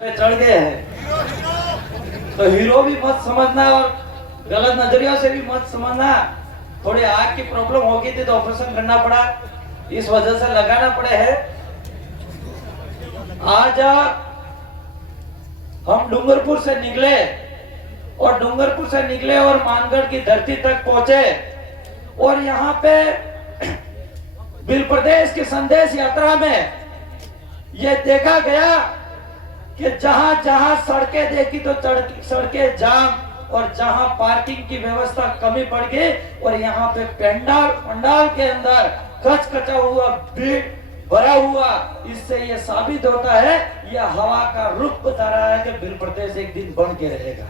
पे चढ़ गए हैं तो हीरो भी मत समझना और गलत नजरियों से भी मत समझना। थोड़ी आग की प्रॉब्लम हो गई थी तो ऑपरेशन करना पड़ा, इस वजह से लगाना पड़े है। आज हम डूंगरपुर से निकले और मानगढ़ की धरती तक पहुंचे और यहाँ पे बिल प्रदेश की संदेश यात्रा में ये देखा गया कि जहां जहां सड़कें देखी तो सड़कें जाम और जहां पार्किंग की व्यवस्था कमी पड़ गई और यहाँ पे पंडाल के अंदर कचकचा हुआ भीड़ भरा हुआ, इससे ये साबित होता है, यह हवा का रुख बता रहा है कि बिल प्रदेश एक दिन बन के रहेगा।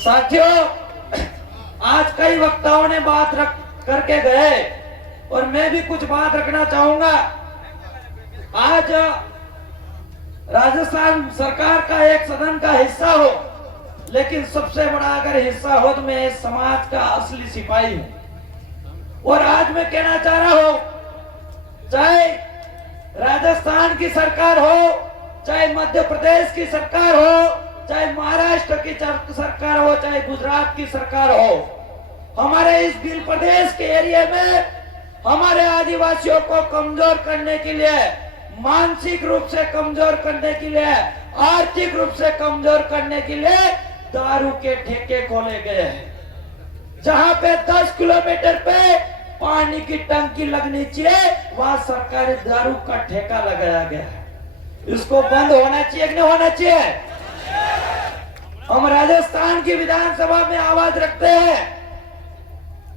साथियों, आज कई वक्ताओं ने बात करके गए और मैं भी कुछ बात रखना चाहूंगा। आज राजस्थान सरकार का एक सदन का हिस्सा हो, लेकिन सबसे बड़ा अगर हिस्सा हो तो मैं इस समाज का असली सिपाही हूं। और आज मैं कहना चाह रहा हूं, चाहे राजस्थान की सरकार हो, चाहे मध्य प्रदेश की सरकार हो, चाहे महाराष्ट्र की सरकार हो, चाहे गुजरात की सरकार हो, हमारे इस बिल प्रदेश के एरिया में हमारे आदिवासियों को कमजोर करने के लिए, मानसिक रूप से कमजोर करने के लिए, आर्थिक रूप से कमजोर करने के लिए दारू के ठेके खोले गए हैं। जहां पे 10 किलोमीटर पे पानी की टंकी लगनी चाहिए, वहां सरकारी दारू का ठेका लगाया गया है। इसको बंद होना चाहिए कि नहीं होना चाहिए? हम राजस्थान की विधानसभा में आवाज रखते हैं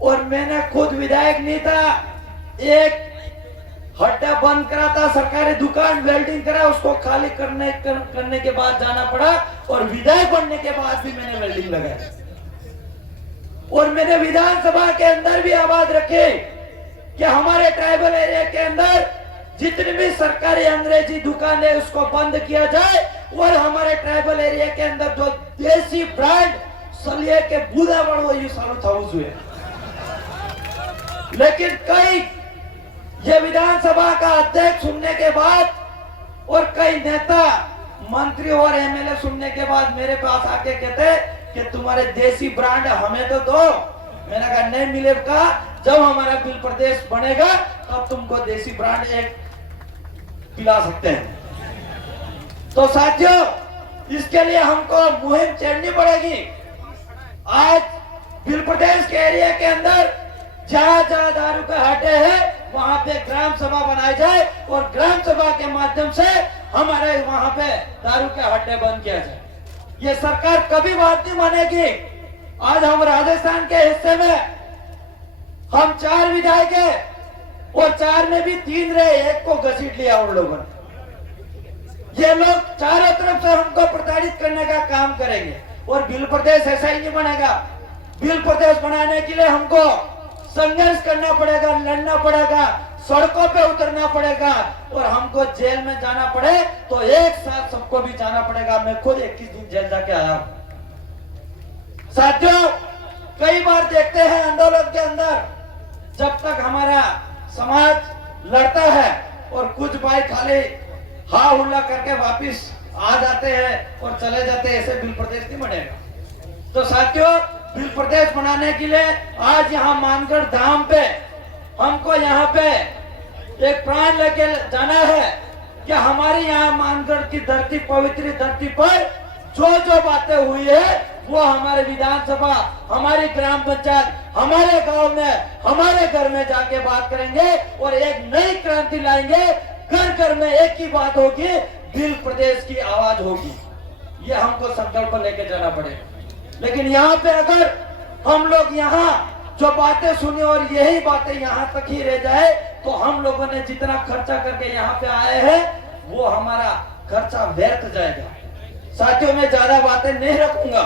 और मैंने खुद विधायक नहीं था, एक हड्डा बंद करा था, सरकारी दुकान वेल्डिंग करा, उसको खाली करने के बाद जाना पड़ा और विधायक बनने के बाद भी मैंने वेल्डिंग लगाया। और मैंने विधानसभा के अंदर भी आवाज रखी कि हमारे ट्राइबल एरिया के अंदर जितनी भी सरकारी अंग्रेजी दुकान है उसको बंद किया जाए और हमारे ट्राइबल एरिया के अंदर जो देसी ब्रांड सलिए के बूढ़ा बड़ो ये सालों हाउस हुए। लेकिन कई ये विधानसभा का अध्यक्ष सुनने के बाद और कई नेता मंत्री और एमएलए सुनने के बाद मेरे पास आके कहते कि तुम्हारे देसी ब्रांड हमें तो दो। मैंने कहा नहीं मिलेगा, जब हमारा बिल प्रदेश बनेगा तब तुमको देसी ब्रांड एक पिला सकते हैं। तो साथियों, इसके लिए हमको मुहिम छेड़नी पड़ेगी। आज बिल प्रदेश के एरिया के अंदर जहां जहां दारू के हड्डे हैं वहां पे ग्राम सभा बनाई जाए और ग्राम सभा के माध्यम से हमारे वहां पे दारू के हड्डे बंद किया जाए। ये सरकार कभी बात नहीं मानेगी। आज हम राजस्थान के हिस्से में हम 4 विधायक हैं और 4 में भी 3 रहे, एक को घसीट लिया उन लोगों ने। ये लोग चारों तरफ से हमको प्रताड़ित करने का काम करेंगे और बिल प्रदेश ऐसा ही नहीं बनेगा। बिल प्रदेश बनाने के लिए हमको संघर्ष करना पड़ेगा, लड़ना पड़ेगा, सड़कों पे उतरना पड़ेगा और हमको जेल में जाना पड़े तो एक साथ सबको भी जाना पड़ेगा। मैं खुद 21 दिन जेल जाके आया हूं। साथियों, कई बार देखते हैं आंदोलन के अंदर जब तक हमारा समाज लड़ता है और कुछ भाई खाली हा हुल्ला करके वापिस आ जाते हैं और चले जाते हैं, ऐसे बिल प्रदेश नहीं बनेगा। तो साथियों, बिल प्रदेश बनाने के लिए आज यहाँ मानगढ़ धाम पे हमको यहाँ पे एक प्राण लेके जाना है कि हमारे यहाँ मानगढ़ की धरती, पवित्र धरती पर जो जो बातें हुई है वो हमारे विधानसभा, हमारी ग्राम पंचायत, हमारे गांव में, हमारे घर में जाके बात करेंगे और एक नई क्रांति लाएंगे। घर घर में एक ही बात होगी, बिल प्रदेश की आवाज होगी। ये हमको संकल्प लेके जाना पड़ेगा। लेकिन यहाँ पे अगर हम लोग यहाँ जो बातें सुनी और यही बातें यहाँ तक ही रह जाए तो हम लोगों ने जितना खर्चा करके यहाँ पे आए हैं वो हमारा खर्चा व्यर्थ जाएगा। साथियों, मैं ज्यादा बातें नहीं रखूंगा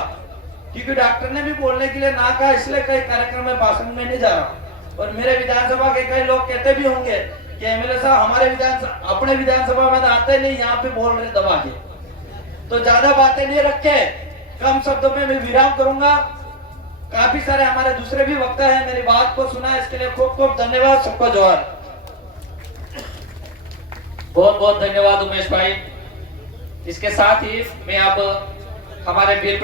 क्योंकि डॉक्टर ने भी बोलने के लिए ना कहा, इसलिए कई कार्यक्रम में भाषण में नहीं जा रहा। और मेरे विधानसभा के कई लोग कहते भी होंगे कि एमएलए साहब हमारे अपने विधानसभा में तो आते नहीं, यहाँ पे बोल रहे दबा के। तो ज्यादा बातें नहीं रखे, कम शब्दों में मैं विराम करूंगा। काफी सारे हमारे दूसरे भी वक्ता हैं, मेरी बात को सुना, इसके लिए खूब खूब धन्यवाद। सबको जोहार। बहुत बहुत धन्यवाद उमेश भाई। इसके साथ ही मैं अब हमारे वीर